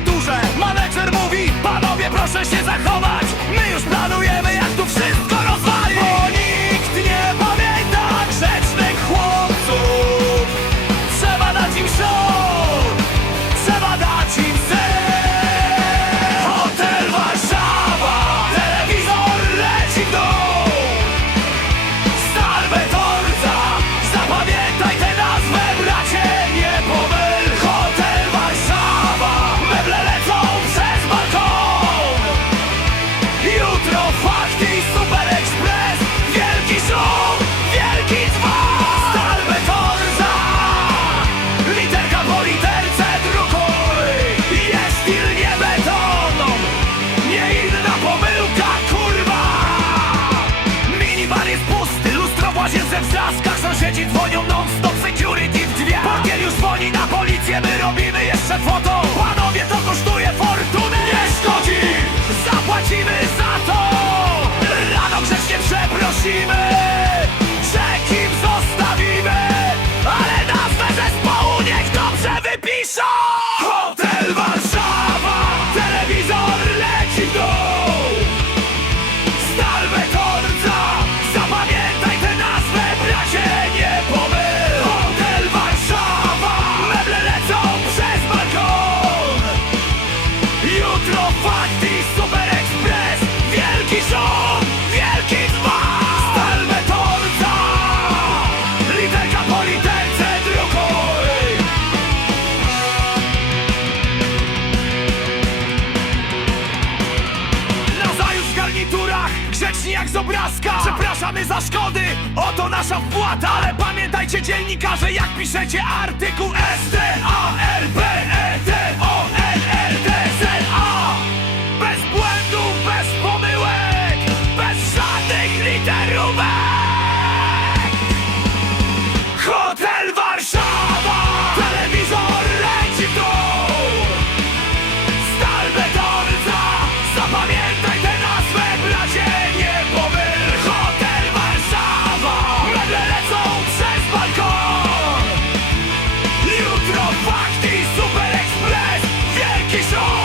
dużej turze. Menedżer mówi, panowie proszę się zachować. My już planujemy inna pomyłka, kurwa? Minibar jest pusty, lustro w łazience w zaskach Sąsiedzi dzwonią non-stop, security w drzwiach Bankier już dzwoni na policję, my robimy jeszcze foto Panowie, to kosztuje fortunę. Nie szkodzi, zapłacimy za to. Rano grzecznie przeprosimy. Czekim zostawimy. Ale nazwę zespołu niech dobrze wypiszą. Hotel salve jak z obrazka. Przepraszamy za szkody, oto nasza wpłata. Ale pamiętajcie dziennikarze, jak piszecie artykuł S-T-A-R-B Kiss off!